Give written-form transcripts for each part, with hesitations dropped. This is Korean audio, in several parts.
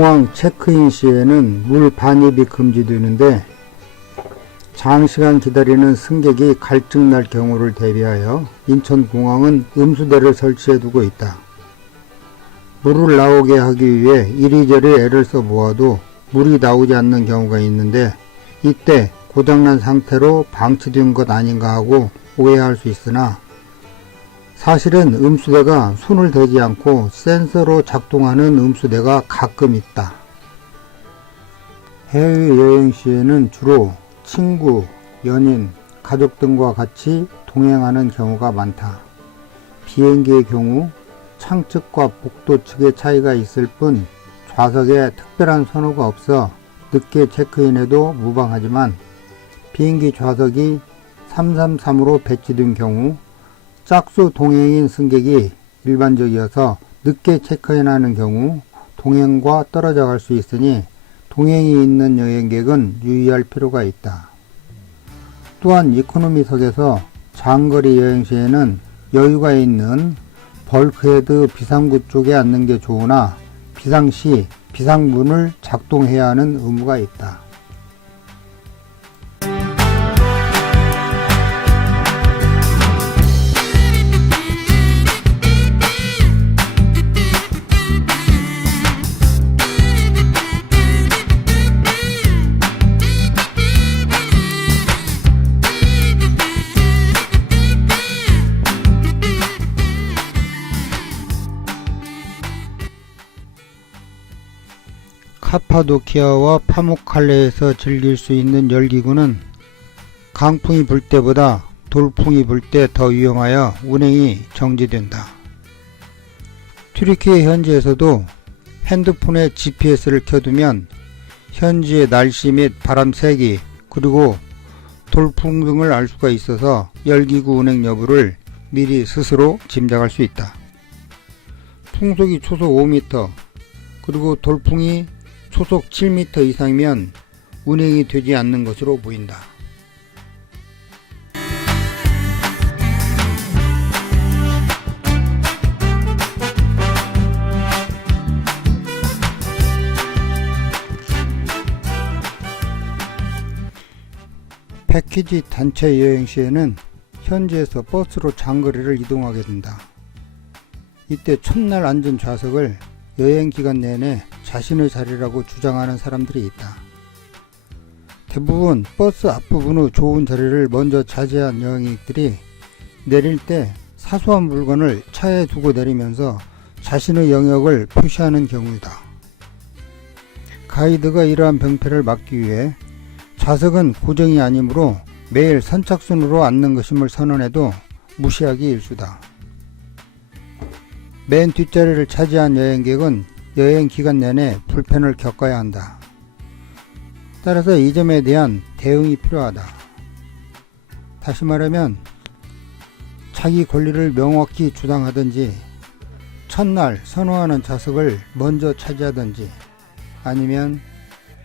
공항 체크인 시에는 물 반입이 금지되는데 장시간 기다리는 승객이 갈증날 경우를 대비하여 인천공항은 음수대를 설치해두고 있다. 물을 나오게 하기 위해 이리저리 애를 써 모아도 물이 나오지 않는 경우가 있는데 이때 고장난 상태로 방치된 것 아닌가 하고 오해할 수 있으나 사실은 음수대가 손을 대지 않고 센서로 작동하는 음수대가 가끔 있다. 해외여행 시에는 주로 친구, 연인, 가족 등과 같이 동행하는 경우가 많다. 비행기의 경우 창측과 복도 측의 차이가 있을 뿐 좌석에 특별한 선호가 없어 늦게 체크인해도 무방하지만 비행기 좌석이 333으로 배치된 경우 짝수 동행인 승객이 일반적이어서 늦게 체크인하는 경우 동행과 떨어져 갈 수 있으니 동행이 있는 여행객은 유의할 필요가 있다. 또한 이코노미석에서 장거리 여행 시에는 여유가 있는 벌크헤드 비상구 쪽에 앉는 게 좋으나 비상시 비상문을 작동해야 하는 의무가 있다. 카파도키아와 파묵칼레에서 즐길 수 있는 열기구는 강풍이 불 때보다 돌풍이 불 때 더 위험하여 운행이 정지된다. 튀르키예 현지에서도 핸드폰에 GPS를 켜두면 현지의 날씨 및 바람 세기 그리고 돌풍 등을 알 수가 있어서 열기구 운행 여부를 미리 스스로 짐작할 수 있다. 풍속이 초속 5m 그리고 돌풍이 초속 7m 이상이면 운행이 되지 않는 것으로 보인다. 패키지 단체 여행 시에는 현지에서 버스로 장거리를 이동하게 된다. 이때 첫날 앉은 좌석을 여행 기간 내내 자신의 자리라고 주장하는 사람들이 있다. 대부분 버스 앞부분의 좋은 자리를 먼저 차지한 여행객들이 내릴 때 사소한 물건을 차에 두고 내리면서 자신의 영역을 표시하는 경우이다. 가이드가 이러한 병폐를 막기 위해 좌석은 고정이 아니므로 매일 선착순으로 앉는 것임을 선언해도 무시하기 일쑤다. 맨 뒷자리를 차지한 여행객은 여행 기간 내내 불편을 겪어야 한다. 따라서 이 점에 대한 대응이 필요하다. 다시 말하면 자기 권리를 명확히 주장하든지 첫날 선호하는 좌석을 먼저 차지하든지 아니면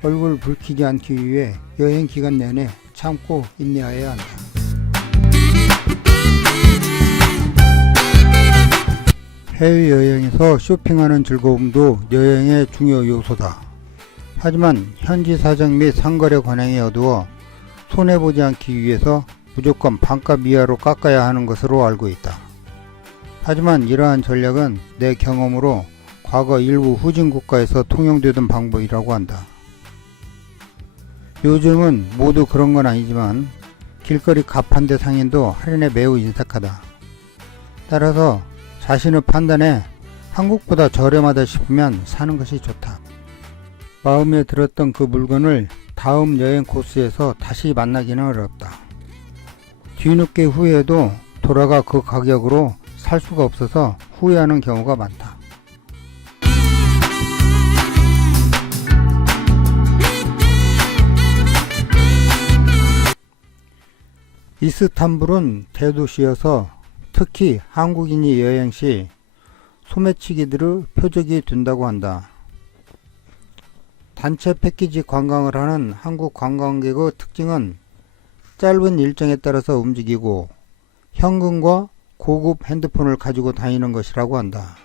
얼굴 붉히지 않기 위해 여행 기간 내내 참고 인내해야 한다. 해외여행에서 쇼핑하는 즐거움도 여행의 중요 요소다. 하지만 현지 사정 및 상거래 관행이 어두워 손해보지 않기 위해서 무조건 반값 이하로 깎아야 하는 것으로 알고 있다. 하지만 이러한 전략은 내 경험으로 과거 일부 후진 국가에서 통용되던 방법이라고 한다. 요즘은 모두 그런 건 아니지만 길거리 가판대 상인도 할인에 매우 인색하다. 따라서 자신의 판단에 한국보다 저렴하다 싶으면 사는 것이 좋다. 마음에 들었던 그 물건을 다음 여행 코스에서 다시 만나기는 어렵다. 뒤늦게 후회해도 돌아가 그 가격으로 살 수가 없어서 후회하는 경우가 많다. 이스탄불은 대도시여서 특히 한국인이 여행 시 소매치기들의 표적이 된다고 한다. 단체 패키지 관광을 하는 한국 관광객의 특징은 짧은 일정에 따라서 움직이고 현금과 고급 핸드폰을 가지고 다니는 것이라고 한다.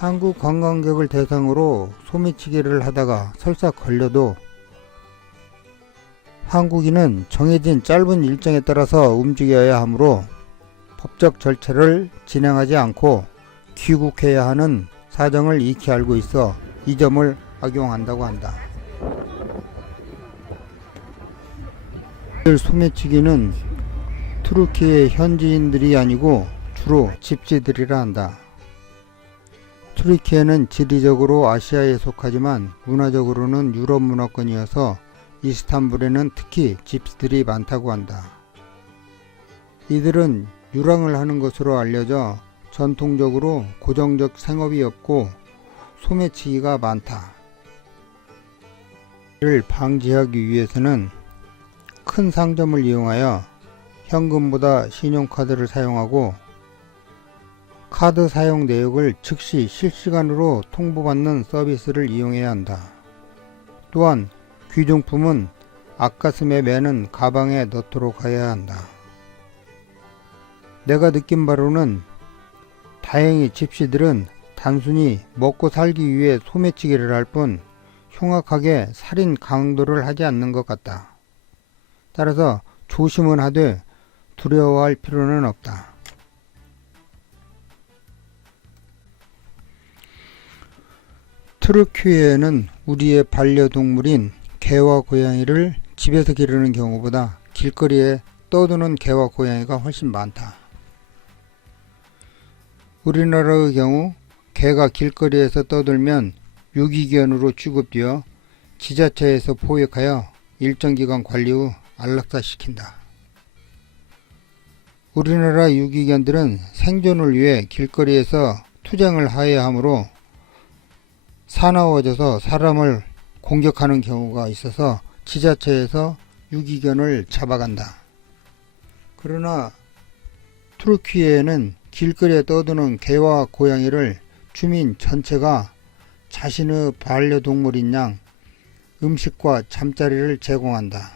한국 관광객을 대상으로 소매치기를 하다가 설사 걸려도 한국인은 정해진 짧은 일정에 따라서 움직여야 하므로 법적 절차를 진행하지 않고 귀국해야 하는 사정을 익히 알고 있어 이 점을 악용한다고 한다. 소매치기는 투르키의 현지인들이 아니고 주로 집시들이라 한다. 투르키에는 지리적으로 아시아에 속하지만 문화적으로는 유럽 문화권이어서 이스탄불에는 특히 집시들이 많다고 한다. 이들은 유랑을 하는 것으로 알려져 전통적으로 고정적 생업이 없고 소매치기가 많다. 이를 방지하기 위해서는 큰 상점을 이용하여 현금보다 신용카드를 사용하고 카드 사용 내역을 즉시 실시간으로 통보받는 서비스를 이용해야 한다. 또한 귀중품은 앞가슴에 매는 가방에 넣도록 해야 한다. 내가 느낀 바로는 다행히 집시들은 단순히 먹고 살기 위해 소매치기를 할 뿐 흉악하게 살인 강도를 하지 않는 것 같다. 따라서 조심은 하되 두려워할 필요는 없다. 투르키에는 우리의 반려동물인 개와 고양이를 집에서 기르는 경우보다 길거리에 떠도는 개와 고양이가 훨씬 많다. 우리나라의 경우 개가 길거리에서 떠들면 유기견으로 취급되어 지자체에서 포획하여 일정 기간 관리 후 안락사시킨다. 우리나라 유기견들은 생존을 위해 길거리에서 투쟁을 해야 하므로 사나워져서 사람을 공격하는 경우가 있어서 지자체에서 유기견을 잡아간다. 그러나 투르키에는 길거리에 떠드는 개와 고양이를 주민 전체가 자신의 반려동물인 양 음식과 잠자리를 제공한다.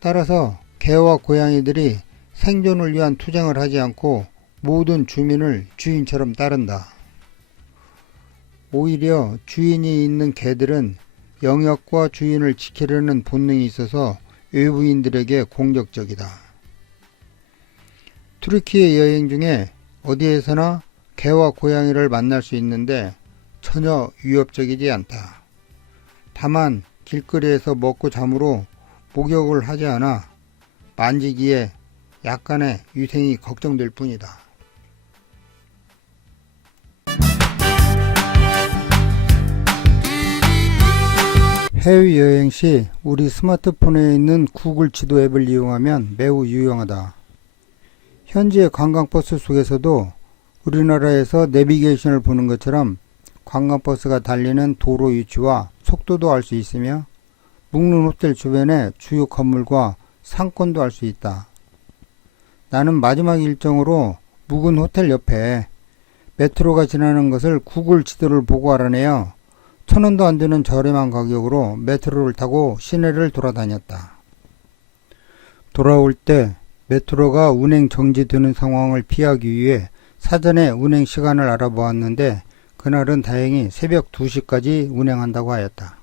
따라서 개와 고양이들이 생존을 위한 투쟁을 하지 않고 모든 주민을 주인처럼 따른다. 오히려 주인이 있는 개들은 영역과 주인을 지키려는 본능이 있어서 외부인들에게 공격적이다. 투르키에 여행 중에 어디에서나 개와 고양이를 만날 수 있는데 전혀 위협적이지 않다. 다만 길거리에서 먹고 잠으로 목욕을 하지 않아 만지기에 약간의 위생이 걱정될 뿐이다. 해외여행 시 우리 스마트폰에 있는 구글 지도 앱을 이용하면 매우 유용하다. 현지의 관광버스 속에서도 우리나라에서 내비게이션을 보는 것처럼 관광버스가 달리는 도로 위치와 속도도 알 수 있으며 묵는 호텔 주변의 주요 건물과 상권도 알 수 있다. 나는 마지막 일정으로 묵은 호텔 옆에 메트로가 지나는 것을 구글 지도를 보고 알아내어 1,000원도 안 되는 저렴한 가격으로 메트로를 타고 시내를 돌아다녔다. 돌아올 때 메트로가 운행 정지되는 상황을 피하기 위해 사전에 운행 시간을 알아보았는데 그날은 다행히 새벽 2시까지 운행한다고 하였다.